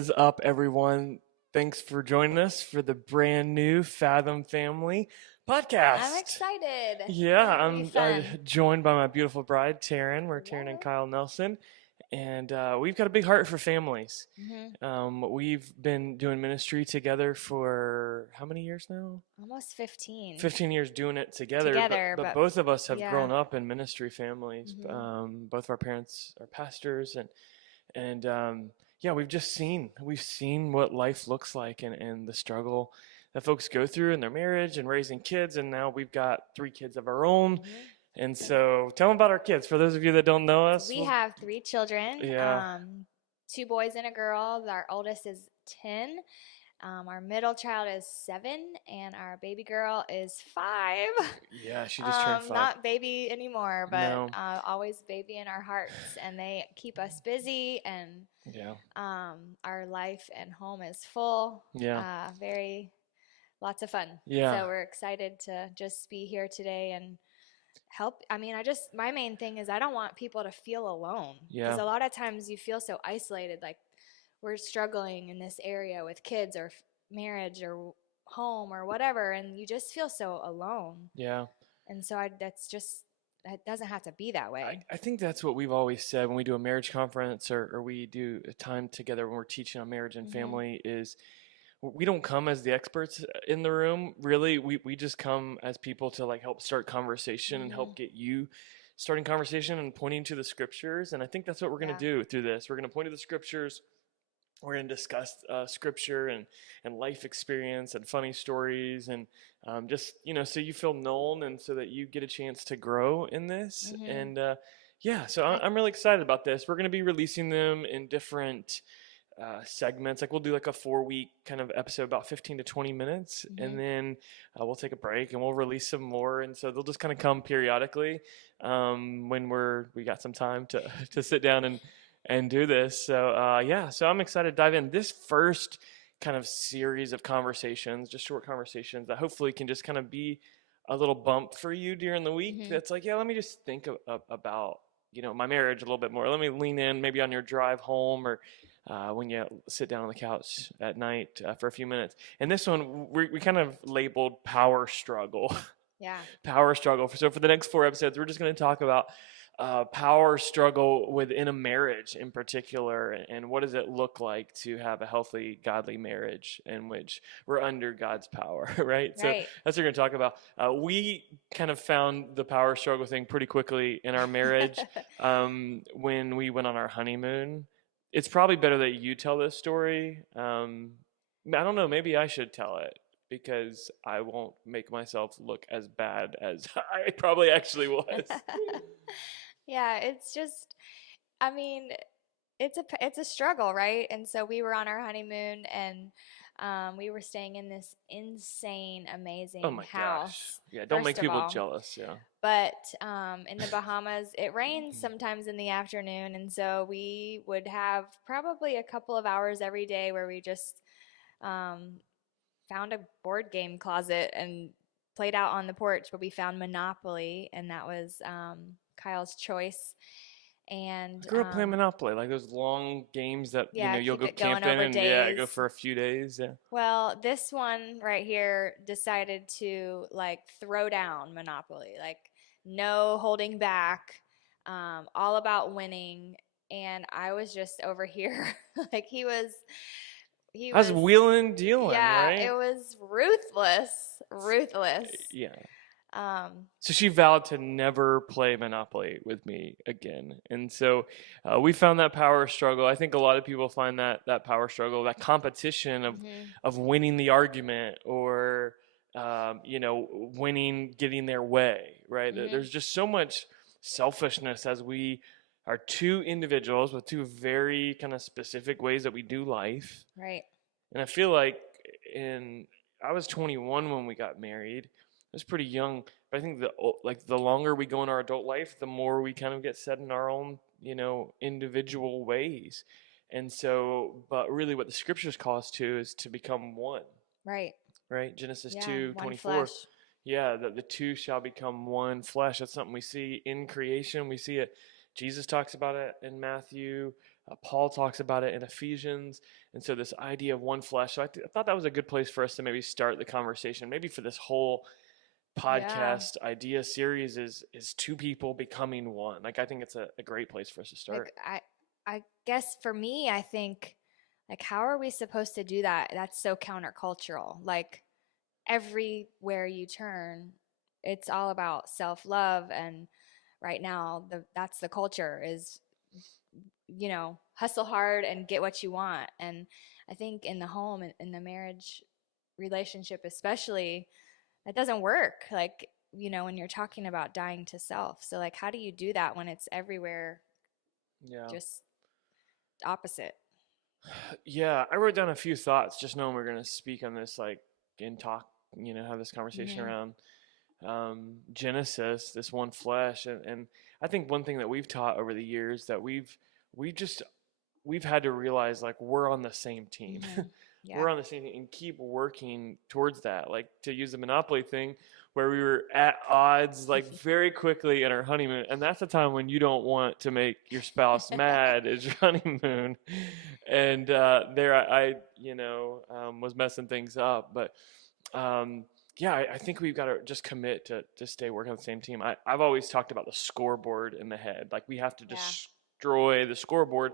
is up, everyone? Thanks for joining us for the brand new Fathom Family I'm podcast. excited. Yeah, It's gonna be I'm fun. joined by my beautiful bride, Taryn. We're Taryn and Hello. Kyle Nelson, and we've got a big heart for families. hmm We've been doing ministry together for how many years now? Almost 15 15 years doing it together, but, together, but but both of us have yeah. grown up in ministry families. hmm Both of our parents are pastors, and yeah, we've seen what life looks like and the struggle that folks go through in their marriage and raising kids, and now we've got 3 kids of our own. hmm And So, so tell them about our kids for those of you that don't know so us. we have 3 children, Yeah, two boys and a girl. Our oldest is 10. Our middle child is 7, and our baby girl is 5. yeah, she just turned 5. Not baby anymore, but No, always baby in our hearts, and they keep us busy, and yeah, our life and home is full. yeah, Very lots of fun. yeah, So we're excited to just be here today and help. I mean, my main thing is I don't want people to feel alone, because yeah, a lot of times you feel so isolated, like we're struggling in this area with kids or marriage or home or whatever, and you just feel so alone. yeah. And so it doesn't have to be that way. I think that's what we've always said when we do a marriage conference or we do a time together when we're teaching on marriage and hmm family is we don't come as the experts in the room. Really, we just come as people to like help start conversation and hmm help get you starting conversation and pointing to the scriptures. And I think that's what we're going to Yeah. do through this. We're going to point to the scriptures. We're going to discuss scripture and life experience and funny stories and just so you feel known and so that you get a chance to grow in this. hmm And yeah, so I I'm really excited about this. We're going to be releasing them in different segments. Like we'll do like a 4-week kind of episode, about 15 to 20 minutes, and hmm then we'll take a break and we'll release some more. And so they'll just kind of come periodically when we got some time to to sit down and do this. So yeah, so I'm excited to dive in. This first kind of series of conversations, just short conversations that hopefully can just kind of be a little bump for you during the week. hmm That's like, yeah, let me just think about my marriage a little bit more. Let me lean in maybe on your drive home or when you sit down on the couch at night for a few minutes. And this one we kind of labeled power struggle. Yeah. Power struggle. So for the next 4 episodes, we're just going to talk about power struggle within a marriage in particular, and what does it look like to have a healthy, godly marriage in which we're under God's power, right? So Right. that's what we're going to talk about. We kind of found the power struggle thing pretty quickly in our marriage when we went on our honeymoon. It's probably better that you tell this story. I don't know, maybe I should tell it because I won't make myself look as bad as I probably actually was. Yeah, it's just, I mean, it's a struggle, right? And so we were on our honeymoon, and we were staying in this insane, Oh amazing my gosh. house, Yeah, don't first make of people all. jealous. Yeah. But in the Bahamas, it rains sometimes in the afternoon, and so we would have probably a couple of hours every day where we just um, found a board game closet and played out on the porch. But we found Monopoly, and that was Kyle's choice. I And grew up playing Monopoly, like those long games that, yeah, you'll keep go it going camping over and yeah, go days. for a few days. Yeah. Well, this one right here decided to like throw down Monopoly, like no holding back, all about winning. And I was just over here, like he I was was, wheeling and dealing, yeah, it right? was ruthless, ruthless. Yeah. Um, So she vowed to never play Monopoly with me again. And so we found that power struggle. I think a lot of people find that power struggle, that competition mhm, of winning the argument or, winning, getting their way, right? mhm, There's just so much selfishness as we are two individuals with two very kind of specific ways that we do life. right. And I feel like I was 21 when we got married. I was pretty young, but I think the longer we go in our adult life, the more we kind of get set in our own, individual ways. And so, but really what the scriptures call us to is to become one, Right. right? Genesis Yeah, 2:24. one flesh. Yeah, that the two shall become one flesh. That's something we see in creation. We see it. Jesus talks about it in Matthew. Paul talks about it in Ephesians. And so this idea of one flesh. So I thought that was a good place for us to maybe start the conversation. Maybe for this whole Yeah. podcast idea series is two people becoming one. Like I think it's a great place for us to start. Like I guess for me, I think like how are we supposed to do that? That's so countercultural. Like everywhere you turn, it's all about self-love and right now that's the culture is hustle hard and get what you want. And I think in the home, in the marriage relationship especially, that doesn't work. Like, when you're talking about dying to self. So like how do you do that when it's everywhere Yeah. just opposite? Yeah, I wrote down a few thoughts just knowing we're going to speak on this, like, and talk, have this conversation Mhm. around Genesis, this one flesh. And I think one thing that we've taught over the years that we just, we've had to realize like we're on the same team. Mhm. Yeah. We're on the same team and keep working towards that. Like to use the Monopoly thing, where we were at odds like very quickly in our honeymoon, and that's the time when you don't want to make your spouse mad is your honeymoon. And there was messing things up, but yeah, I think we've got to just commit to stay working on the same team. I've always talked about the scoreboard in the head. Like we have to Yeah. destroy the scoreboard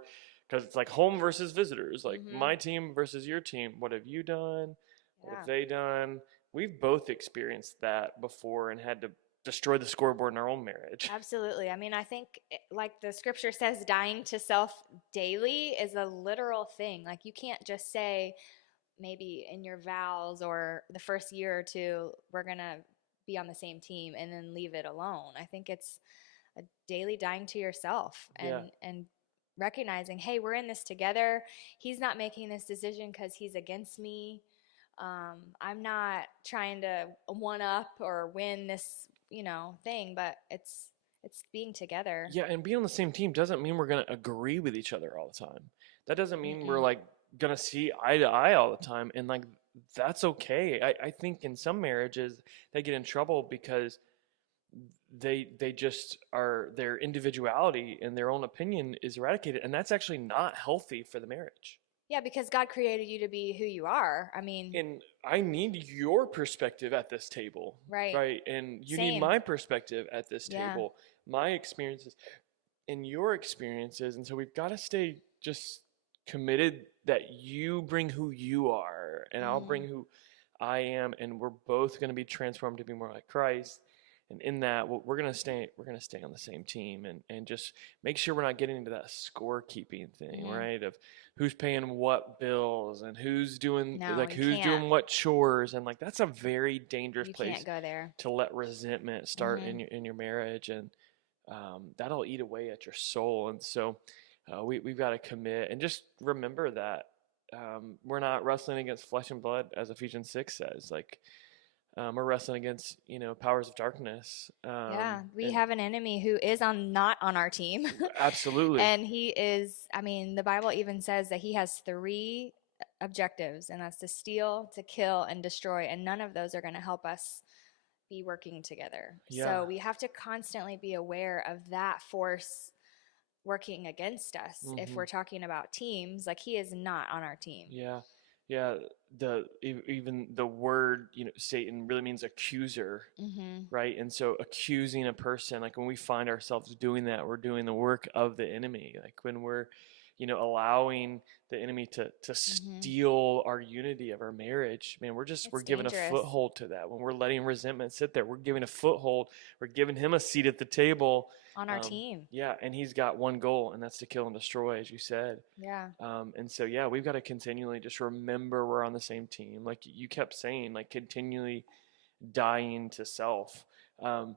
because it's like home versus visitors, like Mhm. my team versus your team. What have you done? What have Yeah. they done? We've both experienced that before and had to destroy the scoreboard in our own marriage. Absolutely. I mean, I think like the scripture says, dying to self daily is a literal thing. Like you can't just say maybe in your vows or the first year or two, we're going to be on the same team and then leave it alone. I think it's a daily dying to yourself Yeah. and recognizing, hey, we're in this together. He's not making this decision because he's against me. I'm not trying to one up or win this, thing, but it's being together. Yeah, and being on the same team doesn't mean we're going to agree with each other all the time. That doesn't mean we're Mm-mm. like going to see eye to eye all the time. And like, that's okay. I think in some marriages, they get in trouble because they just are, their individuality and their own opinion is eradicated. And that's actually not healthy for the marriage. Yeah, because God created you to be who you are. I mean, And I need your perspective at this table, right. right? And you need Same. my perspective at this Yeah. table, my experiences and your experiences. And so we've got to stay just committed that you bring who you are and I'll bring Mhm. who I am, and we're both going to be transformed to be more like Christ. And in that, we're going to stay on the same team, and just make sure we're not getting into that scorekeeping thing, Mhm. right? Of who's paying what bills and No, you who's can't. doing what chores, and like that's a very dangerous You can't place go there. to let resentment start Mhm. in your marriage, and that'll eat away at your soul. And so we've got to commit and just remember that we're not wrestling against flesh and blood, as Ephesians 6 says. Like we're wrestling against powers of darkness. Yeah, we And have an enemy who is not on our team. absolutely, And he is, I mean, the Bible even says that he has three objectives, and that's to steal, to kill, and destroy, and none of those are going to help us be working together. yeah. So we have to constantly be aware of that force working against us. If Hmm. we're talking about teams, like he is not on our team. Yeah, yeah. Even the word Satan really means accuser, Mm-hmm. right? And so accusing a person, like when we find ourselves doing that, we're doing the work of the enemy. Like when we're, allowing the enemy to Mm-hmm. steal our unity of our marriage, man, we're It's giving a dangerous foothold to that. When we're letting resentment sit there, we're giving a foothold. We're giving him a seat at the table. on our team. Yeah, and he's got one goal, and that's to kill and destroy, as you said. Yeah. And so, yeah, we've got to continually just remember we're on the same team. Like you kept saying, like continually dying to self. Um,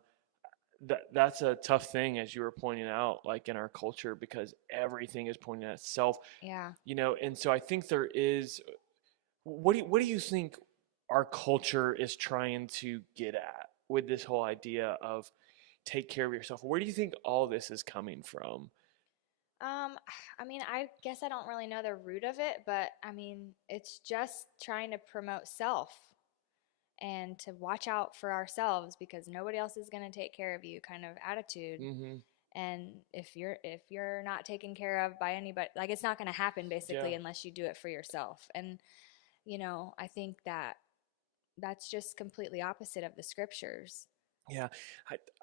that's a tough thing, as you were pointing out, like in our culture, because everything is pointing at self. Yeah. And so I think there is. What do you think our culture is trying to get at with this whole idea of take care of yourself? Where do you think all this is coming from? Um, I mean, I guess I don't really know the root of it, but I mean, it's just trying to promote self and to watch out for ourselves because nobody else is going to take care of you kind of attitude. Mm-hmm. And if you're not taken care of by anybody, like, it's not going to happen Yeah. basically unless you do it for yourself. And I think that that's just completely opposite of the scriptures. Yeah,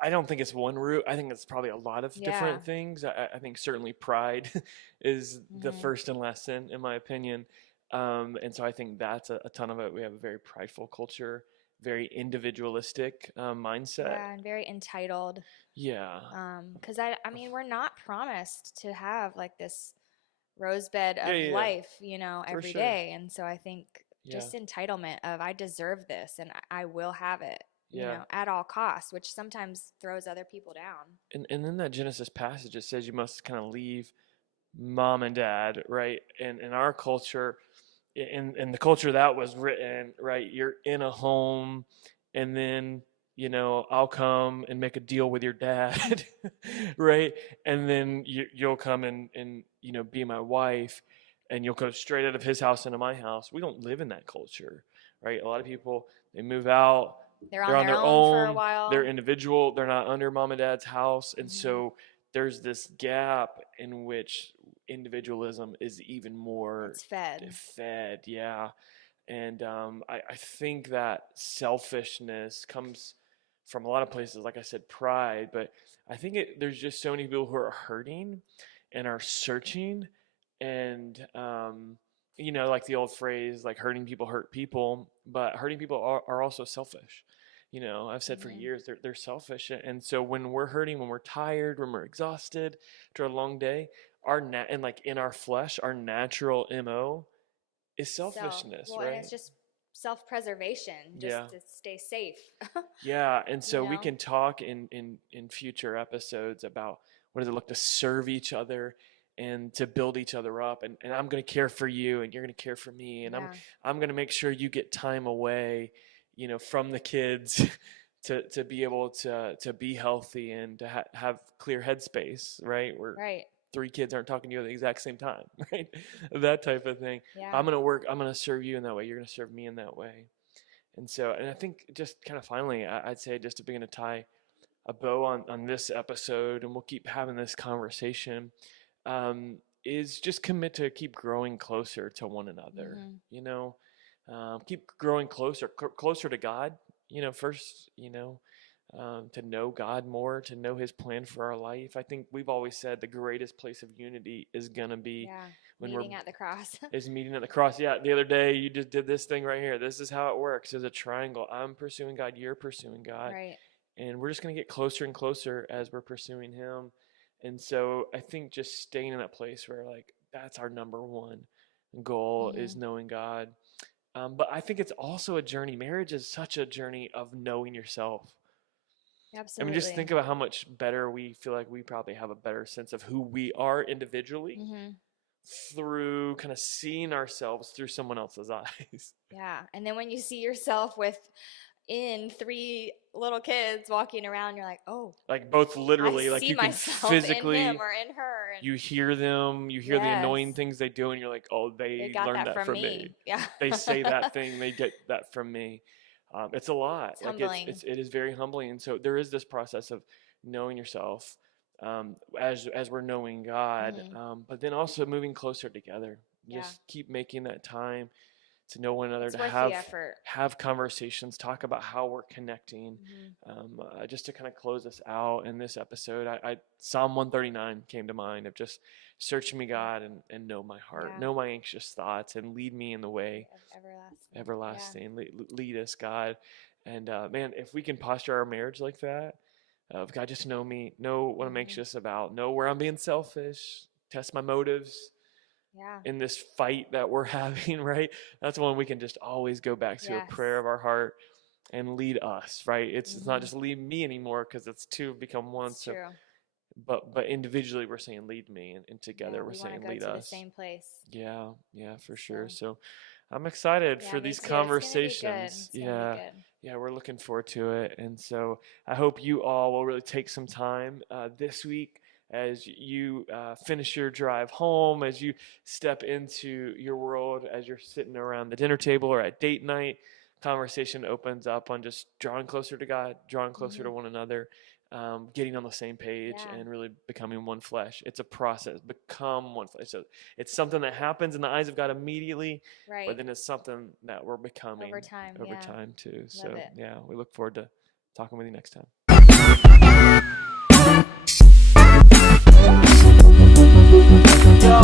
I don't think it's one root. I think it's probably a lot of Yeah. different things. I think certainly pride is the Mhm. first and last sin, in my opinion. And so I think that's a ton of it. We have a very prideful culture, very individualistic mindset. Yeah, and very entitled. Yeah, Because I mean, we're not promised to have like this rosebed yeah, of yeah, yeah, life, for every sure. day. And so I think Yeah, just entitlement of I deserve this and I will have it, yeah. at all costs, which sometimes throws other people down. And in that Genesis passage, it says you must kind of leave mom and dad, right? And in our culture, in the culture that was written, right, you're in a home, and then I'll come and make a deal with your dad, right? And then you'll come and be my wife, and you'll go straight out of his house into my house. We don't live in that culture, right? A lot of people, they move out, They're they're on on their their own for a own, they're while. individual, they're not under mom and dad's house. And Hmm. so there's this gap in which individualism is even more It's fed. fed. Yeah. And I think that selfishness comes from a lot of places, like I said, pride. But I think there's just so many people who are hurting and are searching. And like the old phrase, like hurting people hurt people, but hurting people are also selfish. I've said for Hmm. years they're selfish. And so when we're hurting, when we're tired, when we're exhausted after a long day, and like in our flesh, our natural mo is selfishness, And right? it's just self-preservation, Yeah. just to stay safe. Yeah, and you so we know can talk in future episodes about what does it look to serve each other and to build each other up, and I'm going to care for you and you're going to care for me, and I'm Yeah. I'm going to make sure you get time away, from the kids to be able to be healthy and to have clear headspace, right? Where Right. three kids aren't talking to you at the exact same time, right? That type of thing. Yeah. I'm going to serve you in that way. You're going to serve me in that way. And I think just kind of finally, I'd say just to begin to tie a bow on this episode, and we'll keep having this conversation, is just commit to keep growing closer to one another. Hmm. Keep growing closer to God. First, to know God more, to know His plan for our life. I think we've always said the greatest place of unity is gonna be Yeah. when we're Meeting at the cross. is meeting at the cross. Yeah, the other day you just did this thing right here. This is how it works. As a triangle. I'm pursuing God, you're pursuing God, Right. and we're just going to get closer and closer as we're pursuing Him. And so I think just staying in that place where like that's our number one goal is Hmm. knowing God. But I think it's also a journey. Marriage is such a journey of knowing yourself. I mean, just Absolutely. think about how much better we feel like we probably have a better sense of who we are individually Hmm. through kind of seeing ourselves through someone else's eyes. Yeah. And then when you see yourself with in three little kids walking around, you're like, oh, Like both I literally, like see you can myself in him physically, or in her. And you hear them, you hear the yes, annoying things they do, and you're like, oh, they they got learned that that from from me. me. Yeah. They say that thing, they get that from me. It's a lot. It's Like humbling. it is very humbling. And so there is this process of knowing yourself, as we're knowing God, Hmm. but then also moving closer together. Yeah. Just keep making that time to know one another, It's to worth the effort. have conversations, talk about how we're connecting. Hmm. Just to kind of close us out in this episode, Psalm 139 came to mind of just search me, Yeah. God, and know my heart, Yeah. know my anxious thoughts, and lead me in the way Of everlasting. Yeah. everlasting. Lead us, God. And man, if we can posture our marriage like that, of God, just know me, know what I'm Hmm. anxious about, know where I'm being selfish, test my motives Yeah. in this fight that we're having, right? That's one we can just always go back to, a Yes. prayer of our heart, and lead us, right? It's not Hmm. just lead me anymore because it's two have become one. It's So, true. but individually we're saying lead me, and Yeah. together we're We want to saying go lead to the us. same place. Yeah, yeah, for sure. So, So I'm excited yeah, for me these too. It's going to be good. conversations. It's going to be Yeah, good. yeah, we're looking forward to it. And so I hope you all will really take some time this week as you finish your drive home, as you step into your world, as you're sitting around the dinner table or at date night. Conversation opens up on just drawing closer to God, drawing closer Hmm. to one another. getting on the same page Yeah. and really becoming one flesh. It's a process. Become one flesh. So it's something that happens in the eyes of God immediately, but Right. then it's something that we're becoming Over time. over Yeah. time too. Love So it. yeah, we look forward to talking with you next time. Yo.